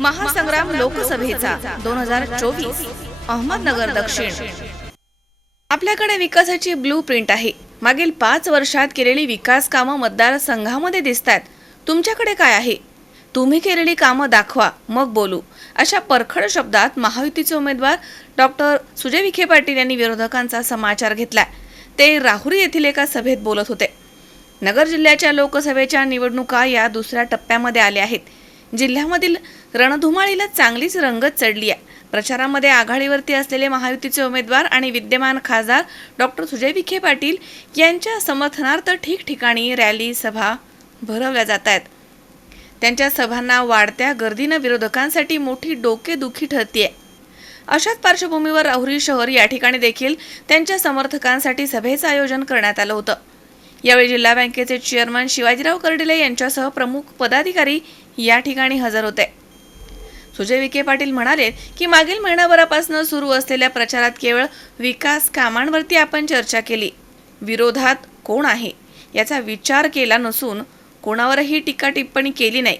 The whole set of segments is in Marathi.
महासंग्राम लोकसभेचा दोन हजार चोवीस अहमदनगर दक्षिण. आपल्याकडे विकासाची ब्लू प्रिंट आहे. मागील पाच वर्षात केलेली विकास कामं मतदारसंघामध्ये दिसत आहेत तुमच्याकडे काय आहे? तुम्ही केलेली कामं दाखवा मग बोलू. अशा परखड शब्दात महायुतीचे उमेदवार डॉक्टर सुजय विखे पाटील यांनी विरोधकांचा समाचार घेतलाय. ते राहुरी येथील एका सभेत बोलत होते. नगर जिल्ह्याच्या लोकसभेच्या निवडणुका या दुसऱ्या टप्प्यामध्ये आल्या आहेत. जिल्ह्यामधील रणधुमाळीला चांगलीच रंगत चढली आहे. प्रचारामध्ये आघाडीवरती असलेले महायुतीचे उमेदवार आणि विद्यमान खासदार डॉक्टर सुजय विखे पाटील यांच्या समर्थनार्थ ठिकठिकाणी रॅली सभा भरवल्या जात आहेत. त्यांच्या सभांना वाढत्या गर्दीनं विरोधकांसाठी मोठी डोकेदुखी ठरतीये. अशाच पार्श्वभूमीवर राहुरी शहर या ठिकाणी देखील त्यांच्या समर्थकांसाठी सभेचं आयोजन करण्यात आलं होतं. यावेळी जिल्हा बँकेचे चेअरमन शिवाजीराव कर्डिले यांच्यासह प्रमुख पदाधिकारी या ठिकाणी हजर होते. सुजय विखे पाटील म्हणाले की मागील महिनाभरापासून सुरू असलेल्या प्रचारात केवळ विकास कामांवरती आपण चर्चा केली. विरोधात कोण आहे? याचा विचार केला नसून कोणावरही टीका टिप्पणी केली नाही.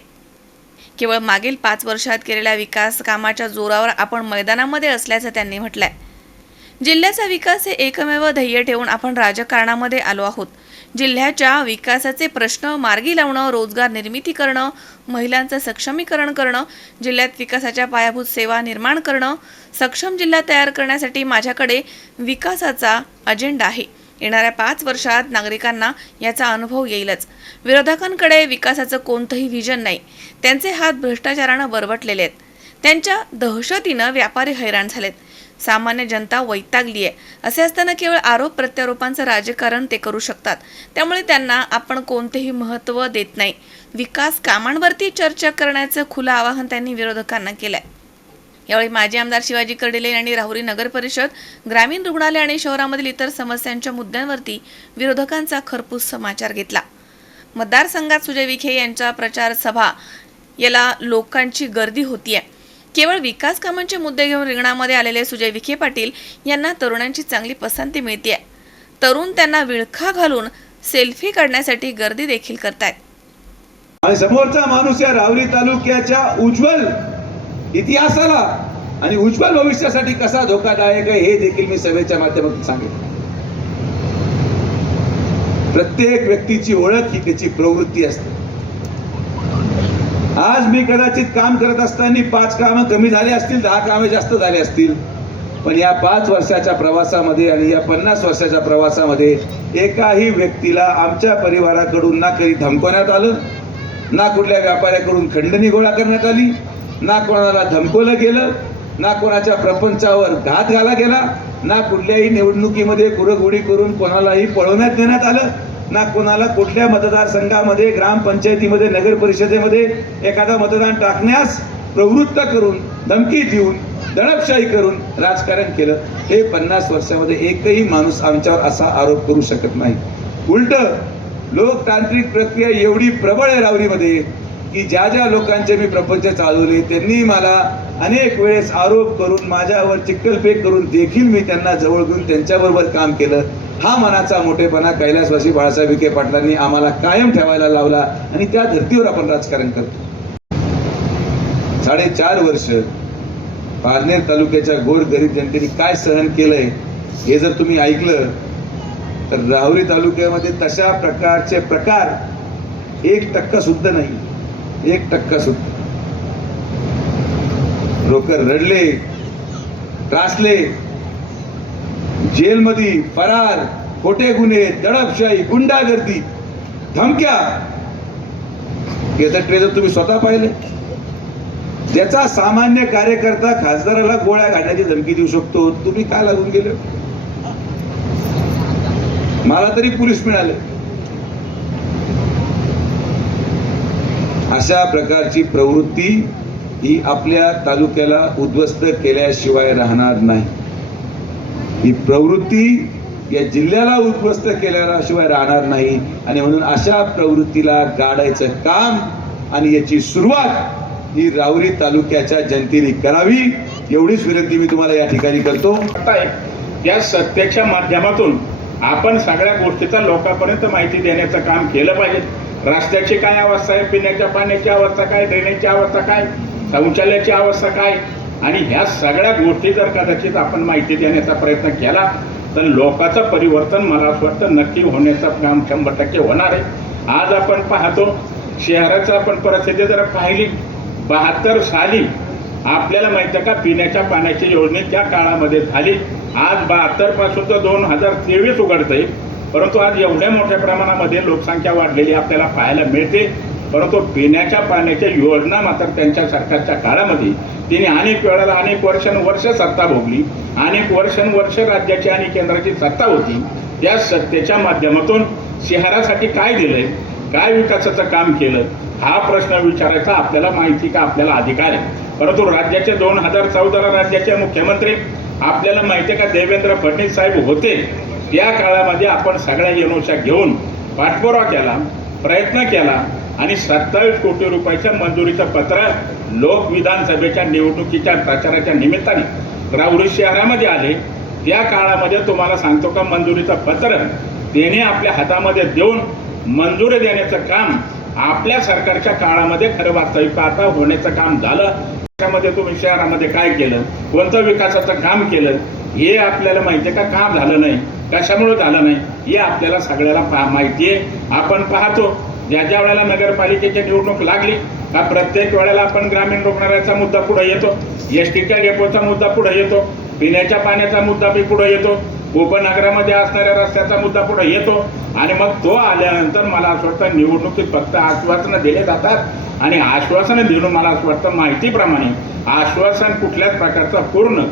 केवळ मागील पाच वर्षात केलेल्या विकास कामाच्या जोरावर आपण मैदानामध्ये असल्याचं त्यांनी म्हटलंय. जिल्ह्याचा विकास हे एकमेव ध्येय ठेवून आपण राजकारणामध्ये आलो आहोत. जिल्ह्याच्या विकासाचे प्रश्न मार्गी लावणं रोजगार निर्मिती करणं महिलांचं सक्षमीकरण करणं जिल्ह्यात विकासाच्या पायाभूत सेवा निर्माण करणं सक्षम जिल्हा तयार करण्यासाठी माझ्याकडे विकासाचा अजेंडा आहे. येणाऱ्या पाच वर्षात नागरिकांना याचा अनुभव येईलच. विरोधकांकडे विकासाचं कोणतंही व्हिजन नाही. त्यांचे हात भ्रष्टाचारानं बरबटलेले आहेत. त्यांच्या दहशतीनं व्यापारी हैराण झालेत. सामान्य जनता वैतागली आहे. असे असताना केवळ आरोप प्रत्यारोपांचं राजकारण ते करू शकतात. त्यामुळे त्यांना आपण कोणतेही महत्त्व देत नाही. विकास कामांवरती चर्चा करण्याचं खुलं आवाहन त्यांनी विरोधकांना केलं आहे यावेळी माजी आमदार शिवाजी कर्डिले यांनी राहुरी नगर परिषद ग्रामीण रुग्णालय आणि शहरामधील इतर समस्यांच्या मुद्द्यांवरती विरोधकांचा खरपूस समाचार घेतला. मतदारसंघात सुजय विखे यांच्या प्रचार सभा याला लोकांची गर्दी होती आहे केवळ विकास कामांचे मुद्दे घेऊन रिंगणामध्ये आलेले सुजय विखे पाटील यांना तरुणांची चांगली पसंती मिळते तरुण त्यांना विळखा घालून सेल्फी काढण्यासाठी गर्दी देखील करतायत. समोरचा माणूस या रावरी तालुक्याच्या उज्ज्वल इतिहासाला आणि उज्ज्वल भविष्यासाठी कसा धोकादायक आहे हे देखील मी सभेच्या माध्यमातून सांगेन. प्रत्येक व्यक्तीची ओळख ही त्याची प्रवृत्ती असते. आज मी कदाचित काम करत असताना पाच कामं कमी झाली असतील दहा कामे जास्त झाली असतील. पण या पाच वर्षाच्या प्रवासामध्ये आणि या पन्नास वर्षाच्या प्रवासामध्ये एकाही व्यक्तीला आमच्या परिवाराकडून ना कधी धमकवण्यात आलं ना कुठल्या व्यापाऱ्याकडून खंडणी गोळा करण्यात आली ना कोणाला धमकवलं गेलं ना कोणाच्या प्रपंचावर घात घाला गेला ना कुठल्याही निवडणुकीमध्ये कुरघोडी करून कोणालाही पळवण्यात देण्यात आलं. ना कोणाला कुठल्या मतदारसंघामध्ये ग्रामपंचायतीमध्ये नगर परिषदेमध्ये एखादा मतदान टाकण्यास प्रवृत्त करून धमकी देऊन दडपशाही करून राजकारण केलं हे पन्नास वर्षामध्ये एकही माणूस आमच्यावर असा आरोप करू शकत नाही. उलट लोकतांत्रिक प्रक्रिया एवढी प्रबळ आहे रावरीमध्ये की ज्या ज्या लोकांचे मी प्रपंच चालवले त्यांनी मला अनेक वेळेस आरोप करून माझ्यावर चिक्कलफेक करून देखील मी त्यांना जवळ घेऊन त्यांच्याबरोबर काम केलं. हा मनाचा मोठेपणा कैलासवासी बाळासाहेब विखे पाटलांनी आम्हाला कायम ठेवायला लावला आणि त्या धर्तीवर आपण राजकारण करतो. साडेचार वर्ष पारनेर तालुक्याच्या गोर गरीब जनतेने काय सहन केलंय हे जर तुम्ही ऐकलं तर राहुरी तालुक्यामध्ये तशा प्रकारचे प्रकार एक टक्का सुद्धा नाही. एक टक्का सुद्धा. लोक रडले त्रासले. जेलमध्ये फरार खोटे गुन्हे दडपशाही गुंडागर्दी धमक्या. याचा ट्रेलर तुम्ही स्वतः पाहिले. ज्याचा सामान्य कार्यकर्ता खासदाराला गोळ्या घालण्याची धमकी देऊ शकतो तुम्ही काय लागून गेले? मला तरी पोलीस मिळाले. अशा प्रकारची प्रवृत्ती ही आपल्या तालुक्याला उद्ध्वस्त केल्याशिवाय राहणार नाही. ही प्रवृत्ती या जिल्ह्याला उद्ध्वस्त केल्याशिवाय राहणार नाही आणि म्हणून अशा प्रवृत्तीला गाडायचं काम आणि याची सुरुवात ही रावरी तालुक्याच्या जनतेने करावी एवढीच विनंती मी तुम्हाला या ठिकाणी करतो. या सत्याच्या माध्यमातून आपण सगळ्या गोष्टीचा लोकांपर्यंत माहिती देण्याचं काम केलं पाहिजे. रस्त्याची काय अवस्था आहे पिण्याच्या पाण्याची अवस्था काय ड्रेनेजची अवस्था काय? शौचालयाची अवस्था काय? आणि ह्या सगळ्या गोष्टी जर कदाचित आपण माहिती देण्याचा प्रयत्न केला तर लोकांचं परिवर्तन मला असं वाटतं नक्की होण्याचं काम शंभर टक्के होणार आहे. आज आपण पाहतो शहराचं आपण परिस्थिती जर पाहिली बहात्तर साली आपल्याला माहिती आहे का पिण्याच्या पाण्याची योजना त्या काळामध्ये झाली. आज बहात्तरपासून तर दोन हजार तेवीस उघडतंय. परंतु आज एवढ्या मोठ्या प्रमाणामध्ये लोकसंख्या वाढलेली आपल्याला पाहायला मिळते. परंतु पिण्याच्या पाण्याच्या योजना मात्र त्यांच्या सरकारच्या काळामध्ये तिने अनेक वेळाला अनेक वर्षानुवर्ष सत्ता भोगली अनेक वर्षानुवर्ष राज्याची आणि केंद्राची सत्ता होती. त्या सत्तेच्या माध्यमातून शहरासाठी काय दिलंय काय विकासाचं काम केलं हा प्रश्न विचारायचा आपल्याला माहिती का आपल्याला अधिकार आहे. परंतु राज्याचे दोन हजार चौदाला राज्याचे मुख्यमंत्री आपल्याला माहिती आहे का देवेंद्र फडणवीस साहेब होते. त्या काळामध्ये आपण सगळ्या एनओच्या घेऊन पाठपुरावा केला प्रयत्न केला. आणि सत्तावीस कोटी रुपयाच्या मंजुरीचं पत्र लोक विधानसभेच्या निवडणुकीच्या प्रचाराच्या निमित्ताने राहुरी शहरामध्ये आले. त्या काळामध्ये तुम्हाला सांगतो का मंजुरीचं पत्र त्याने आपल्या हातामध्ये देऊन मंजुरी देण्याचं काम आपल्या सरकारच्या काळामध्ये खरं वास्तविक आता होण्याचं काम झालं. त्यामध्ये तुम्ही शहरामध्ये काय केलं? कोणतं विकासाचं काम केलं? हे आपल्याला माहिती आहे का? काम झालं नाही. कशामुळे झालं नाही? हे आपल्याला सगळ्याला पहा माहिती आहे. आपण पाहतो. ज्या ज्या वेळेला नगरपालिकेची निवडणूक लागली का प्रत्येक वेळेला आपण ग्रामीण रुग्णालयाचा मुद्दा पुढे येतो. एस टीच्या डेपोचा मुद्दा पुढे येतो. पिण्याच्या पाण्याचा मुद्दा बी पुढे येतो. उपनगरामध्ये असणाऱ्या रस्त्याचा मुद्दा पुढे येतो. आणि मग तो आल्यानंतर मला असं वाटतं निवडणुकीत फक्त आश्वासनं दिले जातात. आणि आश्वासनं देऊन मला असं वाटतं माहितीप्रमाणे आश्वासन कुठल्याच प्रकारचं पूर्ण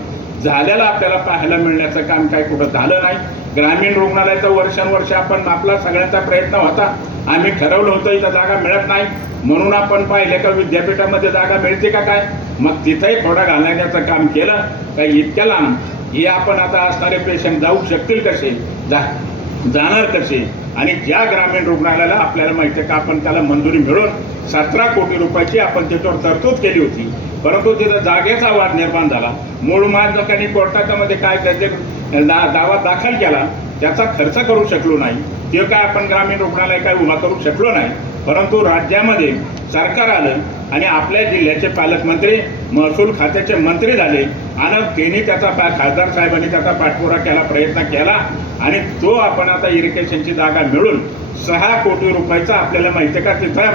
झालेला आपल्याला पाहायला मिळण्याचं काम काय कुठं झालं नाही. ग्रामीण रुग्णालयाचं वर्षानुवर्ष आपण आपला सगळ्यांचा प्रयत्न होता. आम्ही ठरवलं होतं इथं जागा मिळत नाही. म्हणून आपण पाहिले का विद्यापीठामध्ये जागा मिळते का काय? मग तिथंही थोडा घालण्याचं काम केलं. का इतक्या लांब हे आपण आता असणारे पेशंट जाऊ शकतील कसे? जा जाणार कसे? आणि ज्या ग्रामीण रुग्णालयाला आपल्याला माहिती आहे का आपण त्याला मंजुरी मिळून सतरा कोटी रुपयाची आपण त्याच्यावर तरतूद केली होती. परंतु तिथं जागेचा वाद निर्माण झाला. मूळ लोकांनी कोर्टाच्यामध्ये काय त्याचे दा- दावा दाखल केला त्याचा खर्च करू शकलो नाही. ते काय आपण ग्रामीण रुग्णालय काय उभा करू शकलो नाही. परंतु राज्यामध्ये सरकार आलं आणि आपल्या जिल्ह्याचे पालकमंत्री महसूल खात्याचे मंत्री झाले. आणि त्यांनी त्याचा पा- खासदार साहेबांनी त्याचा पाठपुरा केला प्रयत्न केला आणि तो आपण आता इरिगेशनची जागा मिळून सहा कोटी रुपयाचा आपल्याला माहिती आहे का? तिथं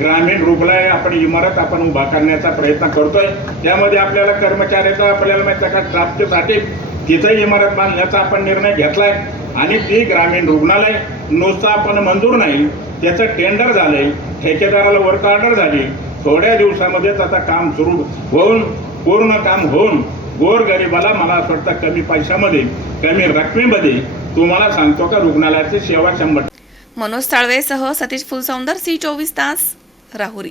ग्रामीण रुग्णालय आपण इमारत आपण उभा करण्याचा प्रयत्न करतोय. त्यामध्ये आपल्याला कर्मचाऱ्याचा आपल्याला माहिती आहे का? प्राप्तीसाठी तिथं इमारत बांधण्याचा आपण निर्णय घेतलाय. आणि ती ग्रामीण रुग्णालय नुसतं आपण मंजूर नाही त्याचं टेंडर झालंय ठेकेदाराला वर्क ऑर्डर झाली. थोड्या दिवसामध्येच आता काम सुरू होऊन पूर्ण काम होऊन गोरगरिबाला मला असं वाटतं कमी पैशामध्ये कमी रकमेमध्ये तुम्हाला सांगतो का रुग्णालयाची सेवा शंभर मनोज साळवेसह सतीश फुलसौंदर सी चोवीस तास राहुरी.